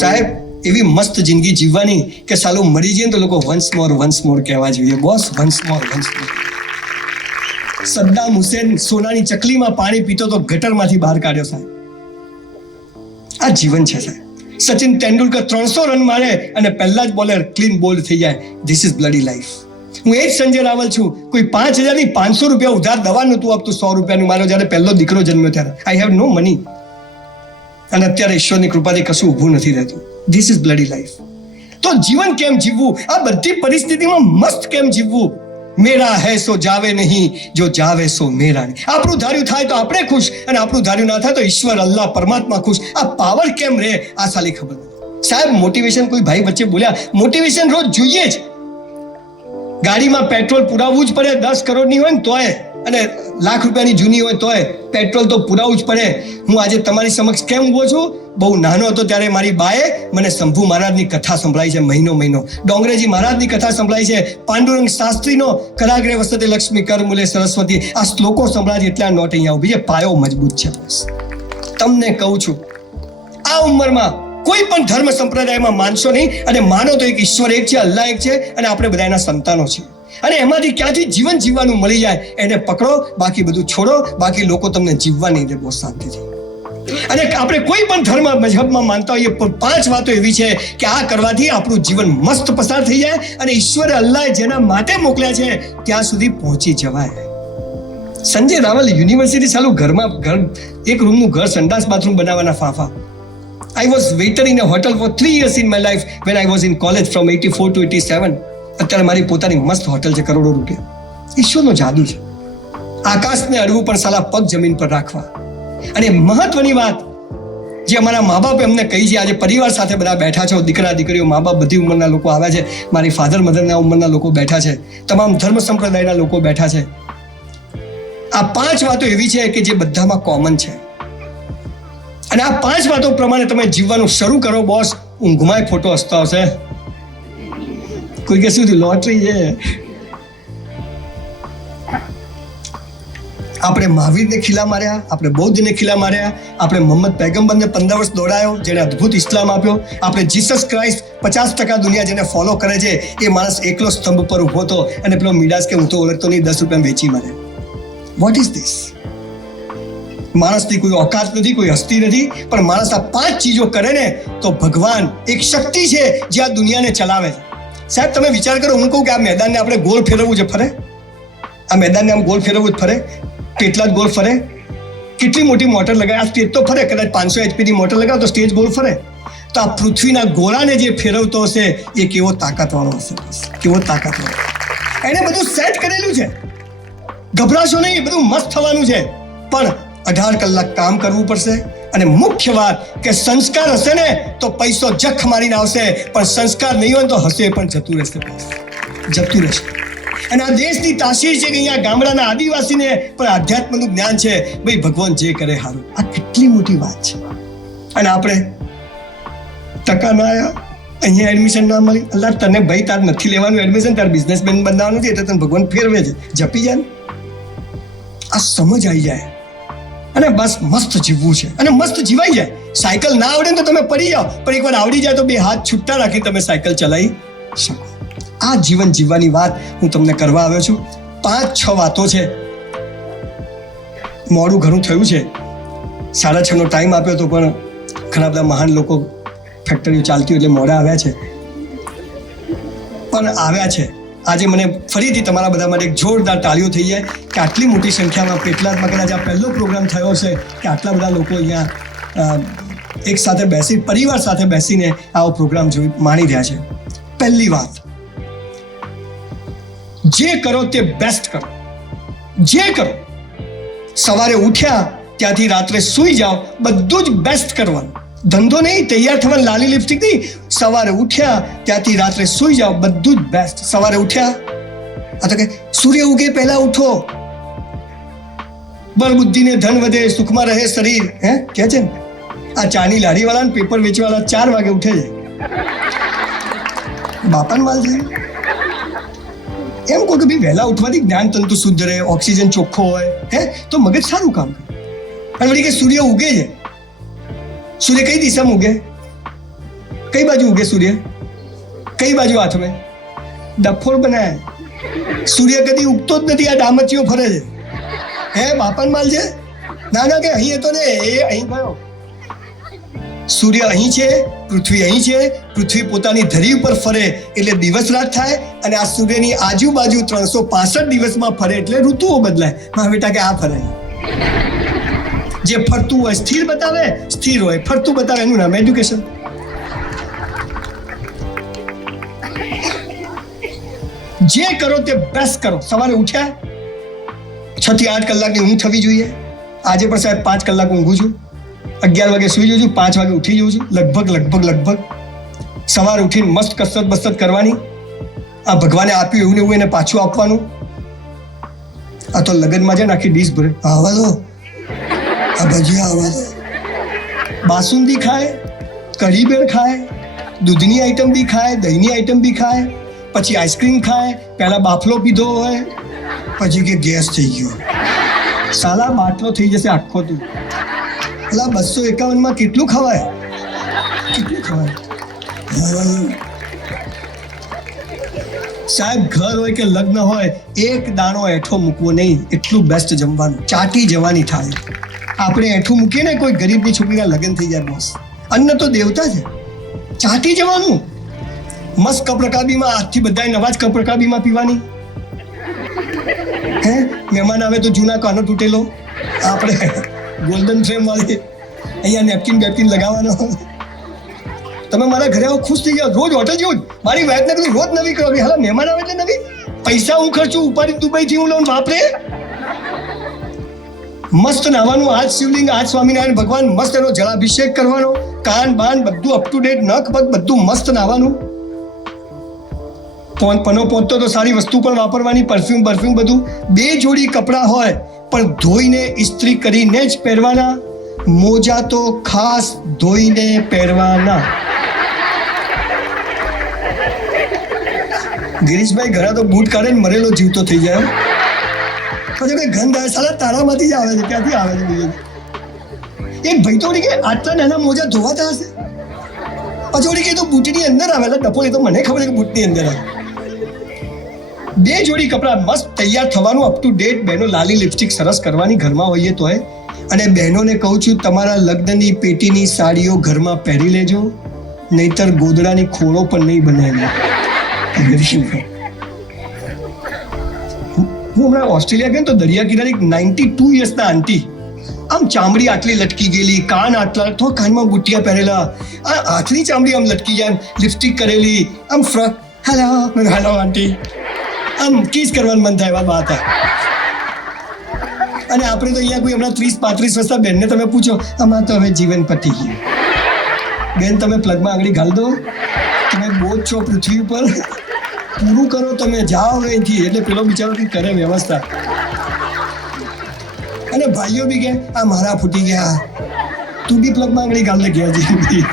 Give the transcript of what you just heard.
સાહેબ, એવી મસ્ત જિંદગી જીવવાની કે સાલું મરી જઈએ તો લોકો વન્સ મોર વન્સ મોર કહેવા જોઈએ boss once more once more Saddam Hussein સોનાની ચકલીમાં પાણી પીતો તો ગટરમાંથી બહાર કાઢ્યો સાહેબ. આ જીવન છે સાહેબ. સચિન તેંડુલકર ત્રણસો રન મારે અને પહેલા જ બોલર ક્લીન બોલ થઈ જાય. ધીસ ઇઝ બ્લડી લાઈફ હું એ જ સંજય રાવલ છું. કોઈ પાંચ હજારની પાંચસો રૂપિયા ઉધાર દવા નહોતું આપતું, સો રૂપિયાનું મારો જ્યારે પહેલો દીકરો જન્મ્યો ત્યારે. આઈ હેવ નો મની અને અત્યારે ઈશ્વરની કૃપાથી કશું ઊભું નથી રહેતું. ધીસ ઇઝ બ્લડી લાઈફ તો જીવન કેમ જીવવું? આ બધી પરિસ્થિતિમાં મસ્ત કેમ જીવવું? મેરા હૈ સો જાવે નહીં, જો જાવે સો મેરા નહીં. આપણું ધાર્યું થાય તો આપણે ખુશ અને આપણું ધાર્યું ના થાય તો ઈશ્વર અલ્લાહ પરમાત્મા ખુશ. આ પાવર કેમ રહે? આ સાલી ખબર સાહેબ મોટિવેશન કોઈ ભાઈ વચ્ચે બોલ્યા મોટિવેશન રોજ જોઈએ જ. ગાડીમાં પેટ્રોલ પુરાવવું જ પડે, દસ કરોડની હોય ને તોય. અને લાખ રૂપિયાની જૂની હોય તોય પેટ્રોલ તો પુરાવવું જ પડે. હું આજે તમારી સમક્ષ કેમ ઊભો છું? બહુ નાનો હતો ત્યારે મારી બાએ મને શંભુ મહારાજની કથા સંભળાઈ છે મહિનો મહિનો. ડોંગરેજી મહારાજની કથા સંભળાઈ છે. પાંડુરંગ શાસ્ત્રીનો કરાગ્રે વસતે લક્ષ્મી કર મુલે સરસ્વતી. આ શ્લોકો સંભળાય એટલા નોટ અહીંયા ઊભી છે. પાયો મજબૂત છે તમને કહું છું, આ ઉંમરમાં કોઈ પણ ધર્મ સંપ્રદાયમાં માનશો નહીં અને માનો તો એક ઈશ્વર એક છે, અલ્લાહ એક છે અને આપણે બધા એના સંતાનો છે અને એમાંથી ક્યાંથી જીવન જીવવાનું મળી જાય એને પકડો, બાકી બધું છોડો, બાકી લોકો તમને જીવવા નહીં દે, બહુ શાંતિથી. અને આપણે કોઈ પણ ધર્મ મજહબમાં માનતા હોઈએ પણ પાંચ વાતો એવી છે કે આ કરવાથી આપણું જીવન મસ્ત પસાર થઈ જાય અને ઈશ્વરે અલ્લાહ જેના માટે મોકલ્યા છે ત્યાં સુધી પહોંચી જવાય. સંજય રાવલ યુનિવર્સિટી ચાલુ ઘરમાં ઘર એક રૂમનું ઘર સંડાસ બાથરૂમ બનાવવાના ફાફા. I was waiter in a hotel for three years in my life when I was in college from 84 to 87. અત્યારે મારી પોતાની મસ્ત હોટલ છે, કરોડો રૂપિયા. ઈશ્વરનો જાદુ છે. આકાશને અડવું પણ સાલા પગ જમીન પર રાખવા. અને મહત્વની વાત, જે અમારા મા બાપ એમને કહી છે, આજે પરિવાર સાથે બધા બેઠા છો, દીકરા, દીકરીઓ મા બાપ બધી ઉંમરના લોકો આવ્યા છે. મારી ફાધર મધરના ઉંમરના લોકો બેઠા છે. તમામ ધર્મ સંપ્રદાયના લોકો બેઠા છે. આ પાંચ વાતો એવી છે કે જે બધામાં કોમન છે. અને આ પાંચ વાતો પ્રમાણે તમે જીવવાનું શરૂ કરો બોસ ઊંઘમાં ફોટો હસતો હશે કોઈ કે શું લોટરી છે. આપણે મહાવીરને ખીલા માર્યા, આપણે બૌદ્ધને ખીલા માર્યા, આપણે મોહમ્મદ પેગમ્બરને પંદર વર્ષ દોડાયો, જેણે અદ્ભુત ઇસ્લામ આપ્યો. આપણે જીસસ ક્રાઇસ્ટ પચાસ ટકા દુનિયા જેને ફોલો કરે છે, એ માણસ એકલો સ્તંભ પર ઊભો હતો અને પેલો મીડાસ કે હું તો ઓળખતો નહીં, દસ રૂપિયા વેચી મારે વોટ ઇઝ ધીસ માણસની કોઈ ઓકાત નથી, કોઈ હસ્તી નથી, પણ માણસ આ પાંચ ચીજો કરે ને, તો ભગવાન એક શક્તિ છે જે આ દુનિયાને ચલાવે છે. સાહેબ, તમે વિચાર કરો, હું કહું કે આ મેદાનને આપણે ગોળ ફેરવવું છે ફરે? આ મેદાનને આમ ગોળ ફેરવવું જ ફરે? કેટલા જ ગોળ ફરે? કેટલી મોટી મોટર લગાવે આ સ્ટેજ તો ફરે, કદાચ પાંચસો એચપીની મોટર લગાવે તો સ્ટેજ ગોળ ફરે. તો આ પૃથ્વીના ગોળાને જે ફેરવતો હશે, એ કેવો તાકાતવાળો હશે? કેવો તાકાતવાળો? એને બધું સેટ કરેલું છે. ગભરાશો નહીં, બધું મસ્ત થવાનું છે. પણ અઢાર કલાક કામ કરવું પડશે. અને મુખ્ય વાત કે સંસ્કાર હશે ને, તો પૈસો જખ મારીને આવશે. પણ સંસ્કાર નહીં હોય તો હશે પણ જતું રહેશે જતું રહેશે. અને આ દેશની તાસીર છે કે અહીંયા ગામડાના આદિવાસીને પણ આધ્યાત્મનું જ્ઞાન છે. ભાઈ, ભગવાન જે કરે સારું આ કેટલી મોટી વાત છે. અને આપણે ટકા ના આવ્યા અહીંયા એડમિશન ના મળી. અલ્લાહ તને ભાઈ, તાર નથી લેવાનું એડમિશન તાર બિઝનેસમેન બનાવવાનું છે, એટલે તને ભગવાન ફેરવે છે. જપી જાય આ સમજ આવી જાય. અને બસ મસ્ત જીવવું છે. અને મસ્ત જીવાઈ જાય. સાયકલ ના આવડે તો તમે પડી જાઓ. પણ એકવાર આવડી જાય તો બે હાથ છૂટા રાખી તમે સાયકલ ચલાવી શકો. આ જીવન જીવવાની વાત હું તમને કરવા આવ્યો છું. પાંચ છ વાતો છે. મોડું ઘણું થયું છે. સાડા છ નો ટાઈમ આપ્યો તો પણ ઘણા બધા મહાન લોકો ફેક્ટરીઓ ચાલતી હોય એટલે મોડા આવ્યા છે. પણ આવ્યા છે. આજે મને ફરીથી તમારા બધા માટે એક જોરદાર તાળીઓ થઈ જાય કે આટલી મોટી સંખ્યામાં પેટલાદમાં કદાચ આ પહેલો પ્રોગ્રામ થયો છે કે આટલા બધા લોકો અહીંયા એક સાથે બેસી, પરિવાર સાથે બેસીને આવો પ્રોગ્રામ જોઈ માણી રહ્યા છે. પહેલી વાત, જે કરો તે બેસ્ટ કરો. જે કરો, સવારે ઉઠ્યા, ત્યાંથી રાત્રે સૂઈ જાઓ, બધું જ બેસ્ટ કરવાનું. ધંધો નહીં, તૈયાર થવાનું લાલી લિપસ્ટિક નહીં સવારે ઉઠ્યા ત્યાંથી રાત્રે સૂઈ જાઓ બધું જ બેસ્ટ સવારે ઉઠ્યા આ તો કે સૂર્ય ઉગે પહેલા ઉઠો બળ બુદ્ધિને ધન વધે સુખમાં રહે શરીર હે કે છે ને આ ચાની લારીવાળા ને પેપર વેચવાળા ચાર વાગે ઉઠે છે બાપાને માલ છે એમ કહો કે ભાઈ વહેલા ઉઠવાથી જ્ઞાન તંતુ શુદ્ધ રહે ઓક્સિજન ચોખ્ખો હોય હે તો મગજ સારું કામ કરે અને વળી કે સૂર્ય ઉગે છે સૂર્ય કઈ દિશામાં ઉગે કઈ બાજુ ઉગે સૂર્ય? કઈ બાજુ હાથમે? ડફોર બનાવે સૂર્ય કદી ઉગતો જ નથી, આ ડામચીઓ ફરે છે. હે બાપન માલ છે? ના ના, કે અહીં હતો ને, એ અહીં ગયો. સૂર્ય અહીં છે, પૃથ્વી અહીં છે, પૃથ્વી પોતાની ધરી ઉપર ફરે એટલે દિવસ રાત થાય અને આ સૂર્યની આજુબાજુ ત્રણસો પાસઠ દિવસમાં ફરે એટલે ઋતુઓ બદલાય. મારા બેટા કે આ ફરે. જે ફરતું હોય, સ્થિર બતાવે, સ્થિર હોય. ફરતું બતાવે એનું નામ એજ્યુકેશન જે કરો તે બેસ્ટ કરો. સવારે ઉઠ્યા છ થી આઠ કલાકની ઊંઘ થવી જોઈએ. આજે પણ સાહેબ પાંચ કલાક ઊંઘું છું. અગિયાર વાગે સુઈ જઉં છું, પાંચ વાગે ઉઠી જઉં છું. લગભગ લગભગ લગભગ. સવારે ઉઠીને મસ્ત કસરત બસરત કરવાની. આ ભગવાને આપ્યું એવું ને એવું એને પાછું આપવાનું. આ તો લગ્નમાં છે ને આખી ડીશ ભરે. આવા દો. આ ભજીયા આવા દો. બાસુંદી ખાય, કઢી બેર ખાય, દૂધની આઈટમ બી ખાય, દહીંની આઈટમ બી ખાય. પછી આઈસ્ક્રીમ ખાય, પહેલા બાફલો પીધો હોય, પછી કે ગેસ થઈ ગયો. સાલા બાટલો થઈ જશે આખો તું. પેલા બસો એકાવનમાં કેટલું ખવાય? કેટલું ખવાય? સાહેબ, ઘર હોય કે લગ્ન હોય, એક દાણો એઠો મૂકવો નહીં. એટલું બેસ્ટ જમવાનું. ચાટી જવાની થાય. આપણે એઠું મૂકીએ ને, કોઈ ગરીબની છોકરીના લગ્ન થઈ જાય બોસ. અન્ન તો દેવતા છે. ચાટી જવાનું. મસ્ત કપડકાબીમાં આજથી બધા નવા જ કપડકાબીમાં પીવાની. હે? મહેમાન આવે તો જૂના કાનો તૂટેલો. આપણે ગોલ્ડન ફ્રેમ વાળી અહીંયા નેપકિન બેપકિન લગાવવાનો. તમે મારા ઘરે આવો, ખુશ થઈ જાઓ. રોજ હોટલ જેવું. મારી વાઈફને કીધું રોજ નવી કરો હાલ, મહેમાન આવે એટલે નવી. પૈસા હું ખર્ચું ઉપાડી દુબઈથી હું લઉં. બાપરે! મસ્ત નાવાનું આજ શિવલિંગ, આજ સ્વામિનારાયણ ભગવાન મસ્ત એનો જળાભિષેક કરવાનો. કાન, બાન, બધું અપ ટુ ડેટ નખ, પગ, બધું મસ્ત નાવાનું પોન પહોંચતો તો સારી વસ્તુ પણ વાપરવાની પરફ્યુમ પરફ્યુમ બધું. બે જોડી કપડાં હોય, પણ ધોઈને ઇસ્ત્રી કરીને જ પહેરવાના. મોજા તો ખાસ ધોઈને પહેરવાના. ગિરીશભાઈ, ઘરે તો બૂટ કાઢે ને મરેલો જીવતો થઈ જાય. પછી કઈ ગંધ આવે, સાલા તારામાંથી જ આવે છે, ક્યાંથી આવે છે બીજું? એક ભાઈ તો કે આટલા નાના મોજા ધોવાતા હશે? પછી ઓળી તો બૂટની અંદર આવેલા ડપો એ તો મને ખબર છે કે બૂટની અંદર આવે. બે જોડી કપડાં મસ્ત તૈયાર થવાનું અપ ટુ ડેટ બહેનો લાલી લિપસ્ટિક સરસ કરવાની ઘરમાં હોઈએ તોય. અને બહેનોને કહું છું, તમારા લગ્નની પેટીની સાડીઓ ઘરમાં પહેરી લેજો, નહીતર ગોદડાની ખોળો પણ નહીં બનાવી હું હમણાં ઓસ્ટ્રેલિયા ગયો તો દરિયા કિનારે નાઇન્ટી ટુ યર્સના આંટી આમ ચામડી આટલી લટકી ગયેલી, કાન આટલા, તો કાનમાં ગુટિયા પહેરેલા, આ આટલી ચામડી આમ લટકી જાય લિપસ્ટિક કરેલી, આમ ફ્રક હેલો હેલો આંટી આમ કીસ કરવાનું મન થાય એવા હતા અને આપણે તો અહીંયા કોઈ હમણાં ત્રીસ, પાંત્રીસ વર્ષના બેનને તમે પૂછો, આમાં તો હવે જીવન પતી ગયું. બેન, તમે પ્લગમાં આંગળી ઘાલ દો. તમે બોજ છો પૃથ્વી ઉપર. પૂરું કરો તમે, જાઓ અહીંથી. એટલે પેલો બિચારો કંઈક કરે વ્યવસ્થા. અને ભાઈઓ બી કે, આ મારા ફૂટી ગયા. તું બી પ્લગમાં આંગળી ગાલ ગયા જઈ